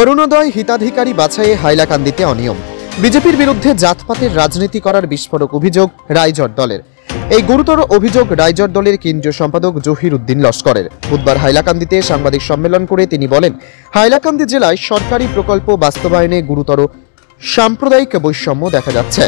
অরুণোদয় হিতাধিকারী বাছাইয়ে হাইলাকান্দিতে অনিয়ম। বিজেপির বিরুদ্ধে জাতপাতের রাজনীতি করার বিস্ফোরক অভিযোগ রাইজট দলের। এই গুরুতর অভিযোগ রাইজট দলের কেন্দ্রীয় সম্পাদক জহির উদ্দিন লস্করের। বুধবার হাইলাকান্দিতে সাংবাদিক সম্মেলন করে তিনি বলেন, হাইলাকান্দি জেলায় সরকারি প্রকল্প বাস্তবায়নে গুরুতর সাম্প্রদায়িক বৈষম্য দেখা যাচ্ছে।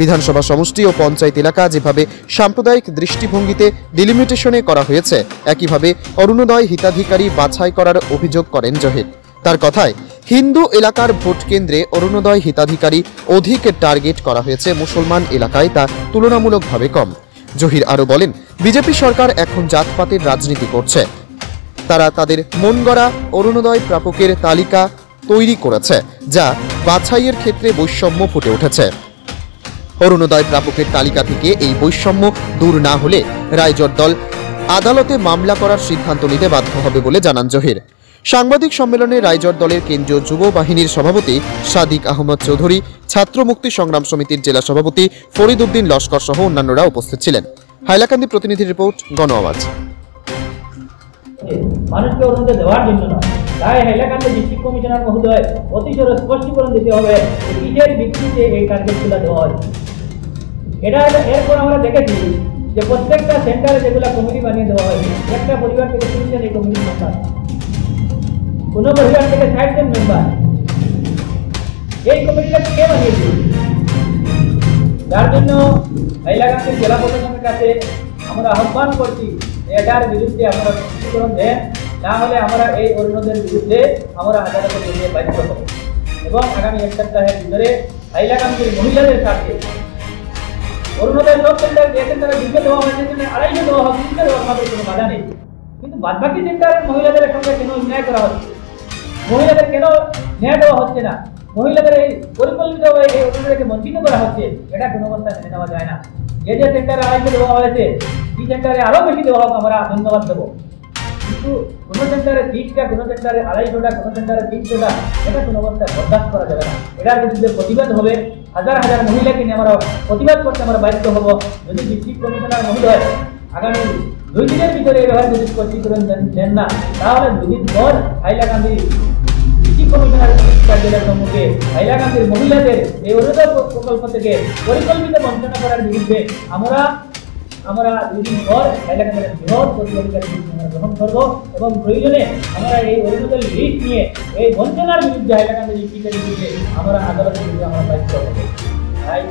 বিধানসভা সমষ্টি ও পঞ্চায়েত এলাকা যেভাবে সাম্প্রদায়িক দৃষ্টিভঙ্গিতে ডিলিমিটেশনে করা হয়েছে, একইভাবে অরুণোদয় হিতাধিকারী বাছাই করার অভিযোগ করেন জহির। তার কথায়, হিন্দু এলাকার ভোট কেন্দ্রে অরুণোদয় হিতাধিকারী অধিক টার্গেট করা হয়েছে, মুসলমান এলাকায় তা তুলনামূলকভাবে কম। জহির আরও বলেন, বিজেপি সরকার এখন জাতপাতের রাজনীতি করছে। তারা তাদের মন গড়া অরুণোদয় প্রাপকের তালিকা তৈরি করেছে, যা বাছাইয়ের ক্ষেত্রে বৈষম্য ফুটে উঠেছে। অরুণোদয় প্রাপকের তালিকা থেকে এই বৈষম্য দূর না হলে রাইজট দল আদালতে মামলা করার সিদ্ধান্ত নিতে বাধ্য হবে বলে জানান জহির। সাংবাদিক সম্মেলনে রাইজট দলের কেন্দ্রীয় যুব বাহিনীর সভাপতি সাদিক আহমদ চৌধুরী, ছাত্র মুক্তি সংগ্রাম সমিতির জেলা সভাপতি ফরিদ উদ্দিন লস্কর সহ অন্যান্যরা উপস্থিত ছিলেন। হাইলাকান্দি প্রতিনিধি রিপোর্ট, গণ আওয়াজ। মানুষকে অরুণোদয় দেওয়ার জন্য নয়, তাই হাইলাকান্দি ডিস্ট্রিক্ট কমিশনার মহোদয় অতিশয় স্পষ্টীকরণ দিতে হবে কিসের ভিত্তিতে এই টার্গেটগুলো দেওয়া হয়। এরপর আমরা দেখেছি যে প্রত্যেকটা সেন্টারে যেগুলো কমিটি বানিয়ে দেওয়া হয়, একটা পরিবার থেকে 3 জন এই কমিটির মেম্বার, কোনো পরিবার থেকে 60 জন মেম্বার। এই কমিটিটা কে বানিয়েছে? যার জন্য হাইলাকান্দি জেলা প্রশাসনের কাছে আমরা আহ্বান করছি, এটার বিরুদ্ধে আমরা স্পষ্টীকরণ দেন, না হলে আমরা এই অরুণোদয়ের বিরুদ্ধে আমরা আদালতে গিয়ে বাধ্য হব এবং আগামী 1 সপ্তাহের ভিতরে হাইলাকান্দির মহিলাদের স্বার্থে অরুণোদয়ের সব সেন্টার যে সেন্টারে 200 দেওয়া হয়েছে, 250 দেওয়া হবে, 300 দেওয়া হবে, কোনো বাধা নেই। কিন্তু বাদবাকি সেন্টারের মহিলাদের সঙ্গে কেন অন্যায় করা হচ্ছে? মহিলাদের কেন ন্যায় দেওয়া হচ্ছে না? মহিলাদের এই পরিকল্পিতভাবে এই অরুণোদয়কে বঞ্চিত করা হচ্ছে, এটা কোনো অবস্থায় মেনে নেওয়া যায় না। যে সেন্টারে 250 দেওয়া হয়েছে, এই সেন্টারে আরো বেশি দেওয়া হোক, আমরা ধন্যবাদ দেবো। কিন্তু কোনো সেন্টারে 30টা, কোনো সেন্টারে 250টা, কোনো সেন্টারে 300টা, এটা কোনো অবস্থায় বরদাস্ত করা যাবে না। এটার বিরুদ্ধে প্রতিবাদ হবে। হাজার হাজার মহিলাকে নিয়ে আমরা প্রতিবাদ করতে আমরা বাধ্য হব। যদি ডিস্ট্রিক্ট কমিশনার মহোদয় আগামী 2 দিনের ভিতরে এভাবে যদি স্পষ্টীকরণ দেন না, তাহলে 2 দিন পর হাইলাকান্দি ডিস্ট্রিক্ট কমিশনার কার্যালয়ের সম্মুখে হাইলাকান্দির মহিলাদের এই অরুণোদয় প্রকল্প থেকে পরিকল্পিত বঞ্চনা করার বিরুদ্ধে আমরা 2 দিন পর হাইলাকান্দির বৃহৎ প্রতিবাদ গ্রহণ করব এবং প্রয়োজনে আমরা এই অরুণোদয় লিস্ট নিয়ে এই বঞ্চনার বিরুদ্ধে হাইলাকান্দি ডিস্ট্রিক্টের বিরুদ্ধে আমরা আদালতের বিরুদ্ধে আমরা বাধ্য হব। তাই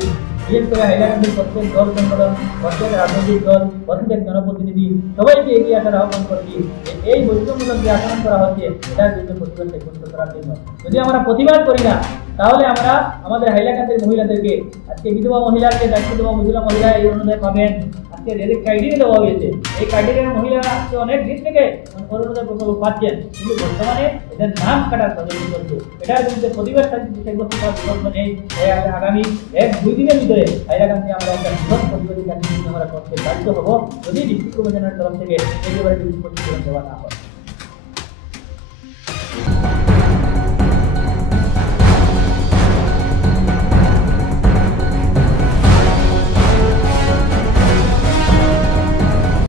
বিশেষ করে হাইলাকান্দির প্রত্যেক দল সংগঠন, প্রত্যেক রাজনৈতিক দল, প্রত্যেক জনপ্রতিনিধি সবাইকে এগিয়ে আসার আহ্বান করছি যে এই বৈষম্যমূলক যে আচরণ করা হচ্ছে, এটার বিরুদ্ধে প্রতিবাদ সাব্যস্ত করার জন্য। যদি আমরা প্রতিবাদ করি না, তাহলে আমরা আমাদের হাইলাকান্দির মহিলাদেরকে, আজকে বিধবা মহিলাকে দায়িত্ব দেওয়া মহিলা এই অরুণোদয় পাবেন। আজকে যে ক্রাইটেরিয়া দেওয়া হয়েছে, এই ক্রাইটেরিয়ার মহিলারা আজকে অনেক দিন থেকে অরুণোদয় প্রকল্প পাচ্ছেন, কিন্তু বর্তমানে এদের নাম কাটার প্রচলন করছে। এটার বিরুদ্ধে প্রতিবাদ সাব্যস্ত করার বিকল্প নেই। আগামী 1-2 দিনের ভিতরে হাইলাকান্দি আমরা একটা বৃহৎ প্রতিবাদী কার্যক্রম আমরা করতে বাধ্য হব, যদি ডিস্ট্রিক্ট কমিশনারের তরফ থেকে একেবারে স্পষ্টীকরণ দেওয়া না হয়।